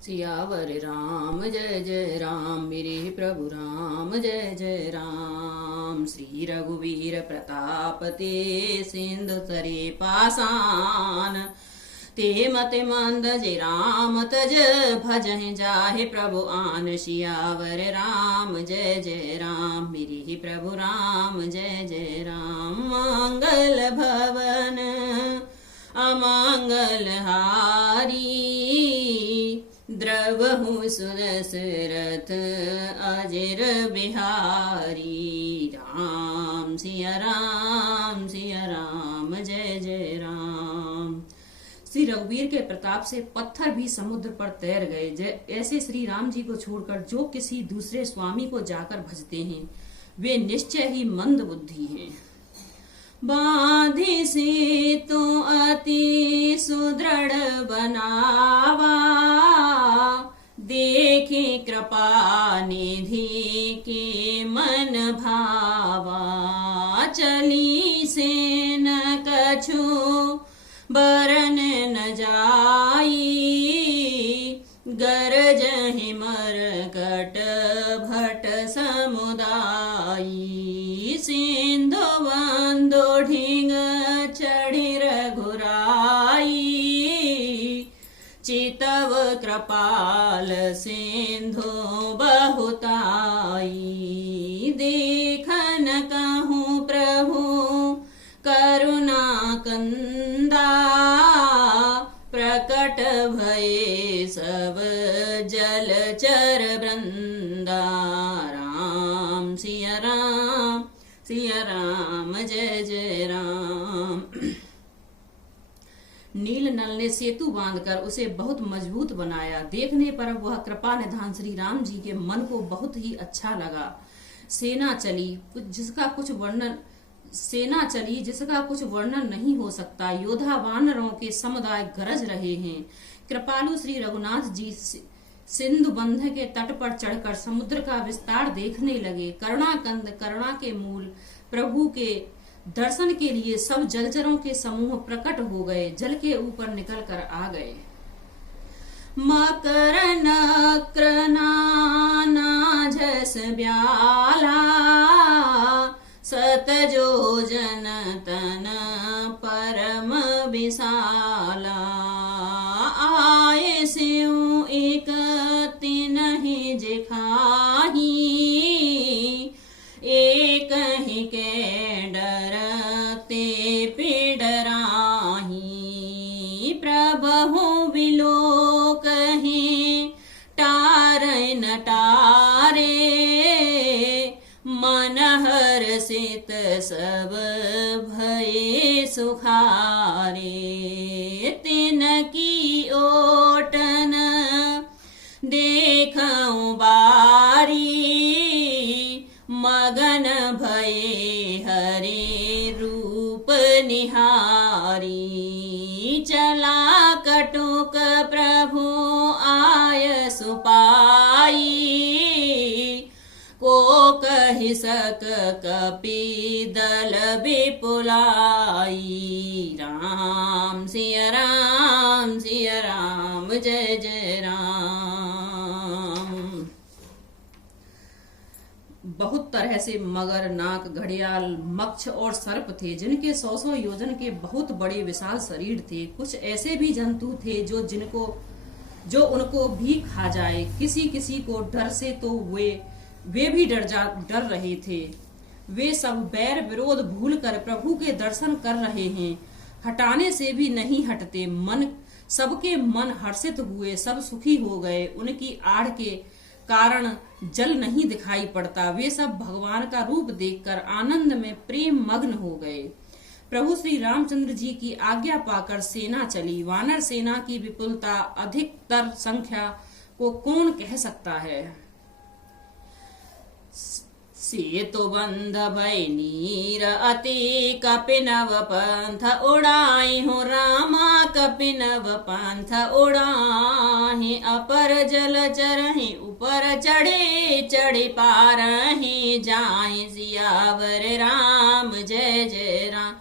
सियावर राम जय जय राम मेरे प्रभु राम जय जय राम। श्री रघुवीर प्रताप ते सिंधु तरे पासान ते मते मंद जे राम तज भजहि जाहे प्रभु आन। सियावर राम जय जय राम मेरे प्रभु राम जय जय राम। मंगल भवन अमंगल हारी द्रवहु सुदशरथ अजर बिहारी। राम सिया राम जय जय राम। श्री रघुवीर के प्रताप से पत्थर भी समुद्र पर तैर गए। ऐसे श्री राम जी को छोड़कर जो किसी दूसरे स्वामी को जाकर भजते हैं वे निश्चय ही मंद बुद्धि हैं। बांधि से तो अति सुदृढ़ बनावा देखे कृपा निधि के मन भावा। चली से न कछु बरन न जाई गरजहि मरकट भट समुदायी। सिंधु बंधु ढिंग चढ़ी रघुराई चितव कृपाल सिंधु बहुताई। देखन कहूँ प्रभु करुणा कंदा प्रकट भये सब जलचर वृंदा। राम सिया राम जय जय राम। नील नल ने सेतु बांधकर उसे बहुत मजबूत बनाया। देखने पर वह कृपा निधान श्री राम जी के मन को बहुत ही अच्छा लगा। सेना चली जिसका कुछ वर्णन नहीं हो सकता। योद्धा वानरों के समुदाय गरज रहे हैं। कृपालु श्री रघुनाथ जी सिंधु बंध के तट पर चढ़कर समुद्र का विस्तार देखने लगे। करुणाकंद करुणा के मूल प्रभु के दर्शन के लिए सब जलचरों के समूह प्रकट हो गए। जल के ऊपर निकल कर आ गए। मकर नक्र नाना झस ब्याला सत जो जन तन परम विशाला। आए सिउ एक तिनहि जेखाही एक ही के डरते पिडराही। प्रभु बिलोकहि टारै न टारे मन हर्षित सब भये सुखारे। तिनकी ओटन देखऊं बारी मगन भये हरे रूप निहारी। चला कटुक प्रभु आय सुपाई को कहि सक कपि दल विपुलाई। राम सिया राम जय जय राम। बहुत तरह से मगर नाक घड़ियाल मक्ष और सर्प थे जिनके 100 योजन के बहुत बड़े विशाल शरीर थे। कुछ ऐसे भी जंतु थे जो उनको भी खा जाए। किसी किसी को डर से तो वे भी डर रहे थे। वे सब बैर विरोध भूल कर प्रभु के दर्शन कर रहे हैं। हटाने से भी नहीं हटते। सबके मन हर्षित हुए। सब सुखी हो गए। उनकी आड़ के कारण जल नहीं दिखाई पड़ता। वे सब भगवान का रूप देखकर आनंद में प्रेम मग्न हो गए। प्रभु श्री रामचंद्र जी की आज्ञा पाकर सेना चली। वानर सेना की विपुलता अधिकतर संख्या को कौन कह सकता है। सेतु बंध भय नीर अति कपिनव पंथ उड़ाई हो रामा कपिनव पंथ उड़ाही। अपर जल चरहि ऊपर चढ़े चढ़े पारहि जाहि। सियावर राम जय जय राम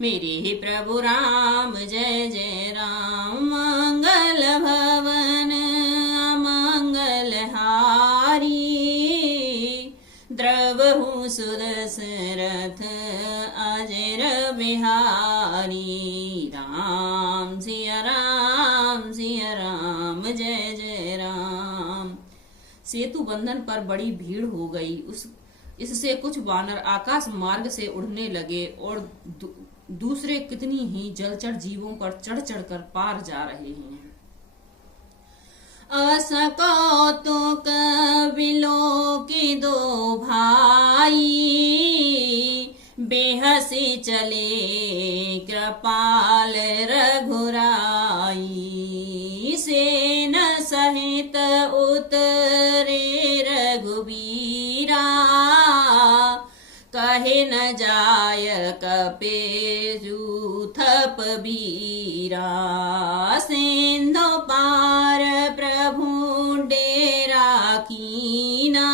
मेरे ही प्रभु राम जय जय राम। मंगल भवन राम सिया राम सिया राम, जय जय राम। सेतु बंधन पर बड़ी भीड़ हो गई। इससे कुछ वानर आकाश मार्ग से उड़ने लगे और दूसरे कितनी ही जलचर जीवों पर चढ़ चढ़कर पार जा रहे हैं। असकौतुक बिलो के दो भाई, बेहसी चले कृपाल रघुराई। सेन सहित उतरे रघुबीरा, कहे न जाय कपे जूथप बीरा। सिंधु पार प्रभु डेरा कीना,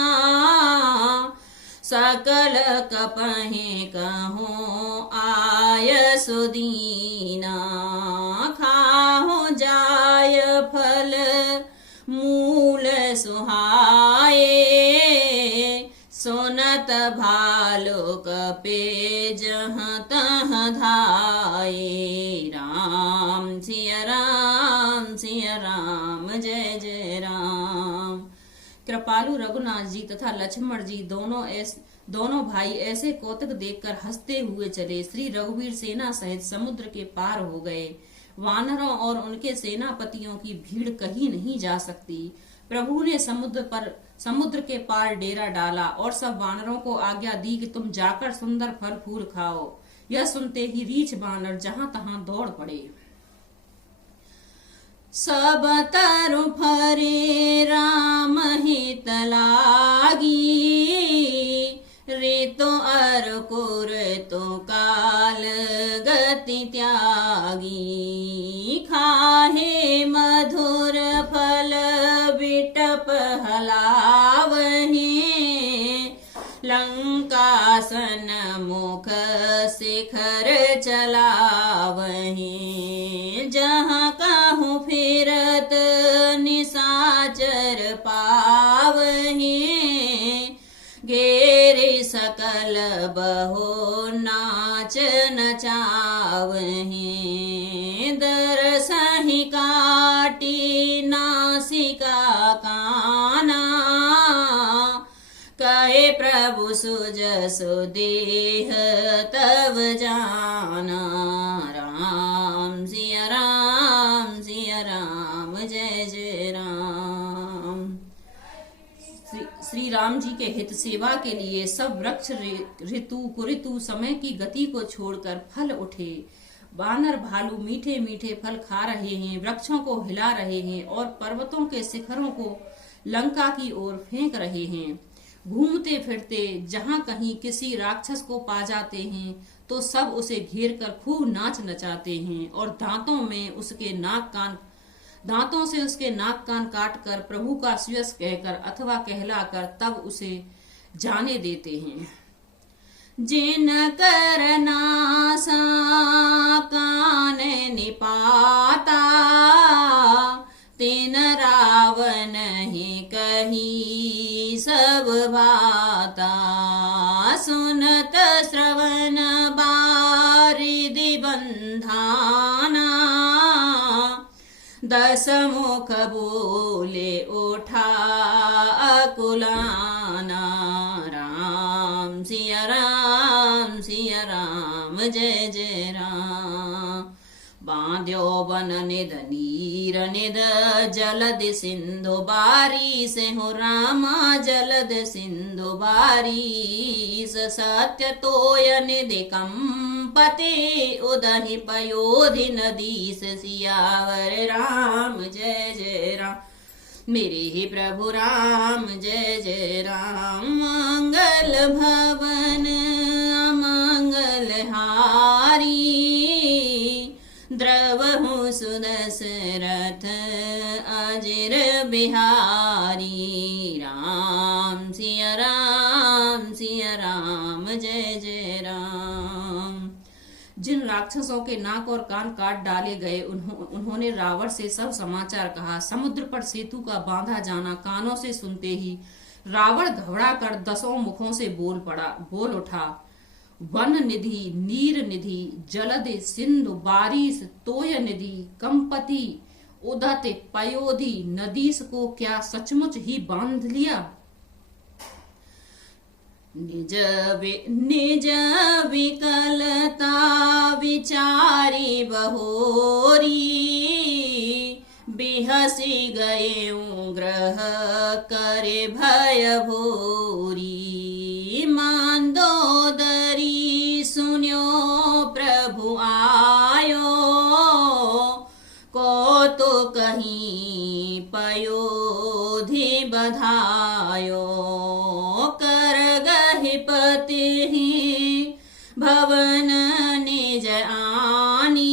सकल कपहे कहो आय सुदीना। खाहो जाय फल मूल सुहाए, सुनत भालो कपे जहाँ तहाँ धाये। राम सिया राम सिया राम, जय जय राम। कृपालु रघुनाथ जी तथा लक्ष्मण जी दोनों भाई ऐसे कौतुक देखकर हंसते हुए चले। श्री रघुवीर सेना सहित समुद्र के पार हो गए। वानरों और उनके सेनापतियों की भीड़ कहीं नहीं जा सकती। प्रभु ने समुद्र के पार डेरा डाला और सब वानरों को आज्ञा दी कि तुम जाकर सुंदर फल फूल खाओ। यह सुनते ही रीछ वानर जहां तहां दौड़ पड़े। सब तरु फरे राम हित लागी, ऋतु अर कुर तो काल गति त्यागी। खाहे मधुर फल बिटप हलावहे, लंकासन मुख शिखर चलावहे। जहाँ कहूँ फिरत निशाचर पावहे, घेरे सकल बहो नाच नचावहे। दरसहि काटी नासिका काना, कहे प्रभु सुजसु देह तव जाना। राम सिया राम, जय जय राम। श्री राम जी के हित सेवा के लिए सब वृक्ष ऋतु कुऋतु समय की गति को छोड़कर फल उठे। वानर भालू मीठे मीठे फल खा रहे हैं, वृक्षों को हिला रहे हैं और पर्वतों के शिखरों को लंका की ओर फेंक रहे हैं। घूमते फिरते जहां कहीं किसी राक्षस को पा जाते हैं तो सब उसे घेर कर खूब नाच नचाते हैं और दांतों से उसके नाक कान काट कर प्रभु का सुयश कहकर अथवा कहलाकर तब उसे जाने देते हैं। जिन कर नासा कान निपाता, तिन रावण ही कही सब बाता। सुनत श्रवण बारिधि बंधाना, दस मुख बोले उठा अकुलाना। राम सिया राम, जय जय राम। बांध्यो बन निध नीर निध, जलद सिंधु बारी से हो रामा जलद सिंधु बारी। सत्य तोय निधि कंपते, उदहि पयोधि नदी से सियावर। राम जय जय राम मेरे ही प्रभु राम, जय जय राम। मंगल भवन अमंगल हारी, द्रवहु सुदशरथ अजिर बिहारी। राम सिया राम, जय जय राम। जिन राक्षसों के नाक और कान काट डाले गए उन्होंने रावण से सब समाचार कहा। समुद्र पर सेतु का बांधा जाना कानों से सुनते ही रावण घबरा कर 10 मुखों से बोल उठा। वन निधि, नीर निधि, जलद सिंधु, बारिश, तोय निधि, कंपति, उदत, पयोधि, नदीस को क्या सचमुच ही बांध लिया? निज विकलता विचारी बहोरी, बिहसी गए ग्रह करे भय भोरी। मंदोदरी सुन्यो प्रभु आयो, को तो कहीं पयोधि बधायो। कर गहि पति भवन निज आनी,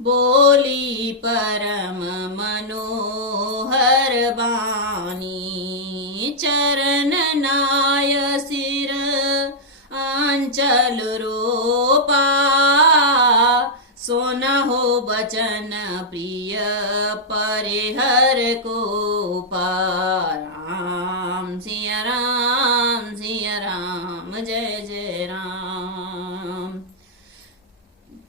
बोली परम मनोहर बानी। चरण नाय सिर आंचल रोपा, सोनहो बचन प्रिय परिहर को पार। राम सिया राम, सिया राम, जय जय राम।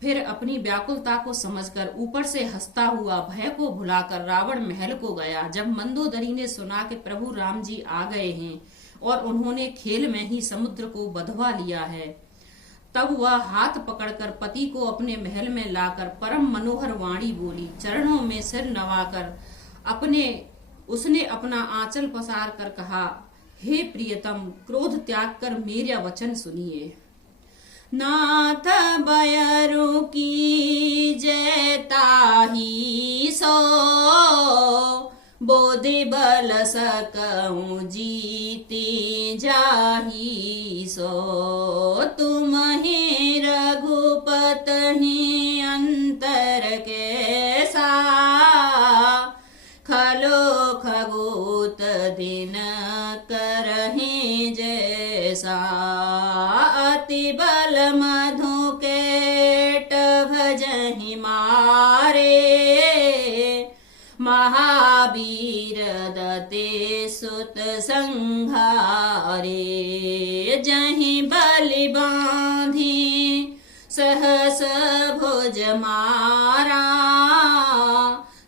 फिर अपनी व्याकुलता को समझकर ऊपर से हंसता हुआ भय को भुलाकर रावण महल को गया। जब मंदोदरी ने सुना कि प्रभु राम जी आ गए हैं और उन्होंने खेल में ही समुद्र को बधवा लिया है, तब वह हाथ पकड़कर पति को अपने महल में लाकर परम मनोहर वाणी बोली। चरणों में सिर नवाकर उसने अपना आंचल पसार कर कहा, हे प्रियतम, क्रोध त्याग कर मेरा वचन सुनिए। नाथ बयरु की जय ताहि सो, बोधि बल सकऊं जीती जाहि सो। तुम ही रघुपत ही अंतर कैसा, खलो खगोत दिन करहि जैसा। अति बल मधु केट भजहि मारे, महावीर दते सुत संहारे। जहि बलि बांधी सहस भुज मारा,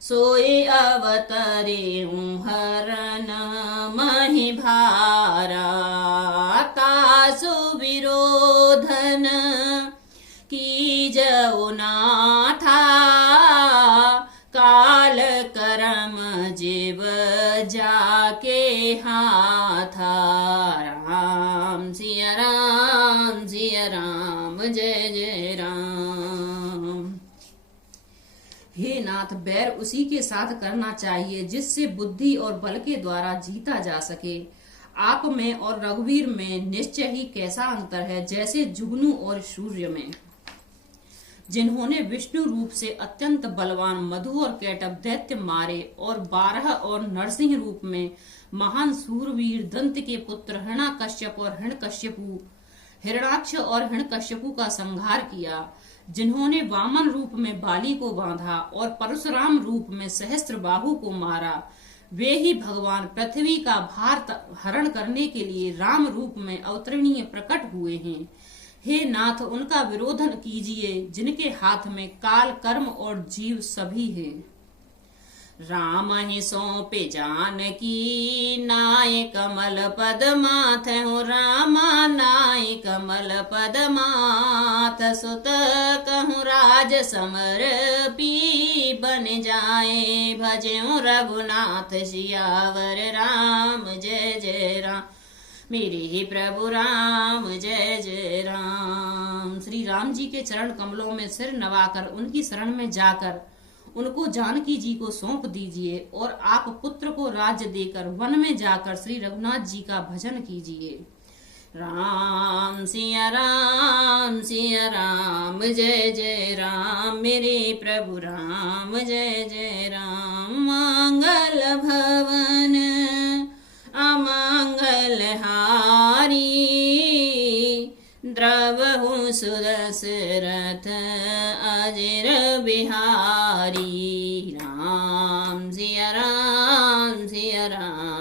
सोई अवतरे हरन महि भारा। तासु विरोधन कीजऊ नाथा, काल करम जीव जाके हाथा। राम सिया राम, सिया राम, जय जय राम। हे नाथ, बैर उसी के साथ करना चाहिए जिससे बुद्धि और बल के द्वारा जीता जा सके। आप में और रघुवीर में निश्चय ही कैसा अंतर है, जैसे जुगनू और सूर्य में। जिन्होंने विष्णु रूप से अत्यंत बलवान मधु और कैटभ दैत्य मारे और 12 और नरसिंह रूप में महान सूरवीर दंत के पुत्र हिरण्याकश्यप और हिरणाक्ष और हिरण्यकश्यपु का संहार किया। जिन्होंने वामन रूप में बाली को बांधा और परशुराम रूप में सहस्त्रबाहु को मारा, वे ही भगवान पृथ्वी का भार हरण करने के लिए राम रूप में अवतरणीय प्रकट हुए हैं। हे नाथ, उनका विरोधन कीजिए जिनके हाथ में काल, कर्म और जीव सभी हैं। राम ही सौंपे जानकी, नाय कमल पद माथ हो। रामा नाय कमल पद माथ, सुत कहूँ राज समर पी। बन जाए भजो रघुनाथ सियावर राम, जय जय राम। मेरे ही प्रभु राम, जय जय राम। श्री राम जी के चरण कमलों में सिर नवाकर उनकी शरण में जाकर उनको जानकी जी को सौंप दीजिए और आप पुत्र को राज्य देकर वन में जाकर श्री रघुनाथ जी का भजन कीजिए। राम सिया राम, सिया राम, जय जय राम। मेरे प्रभु राम, जय जय राम। मंगल भवन अमंगल हारी, द्रवहु सुदशरथ अजर बिहारी। राम सिया राम, सिया राम,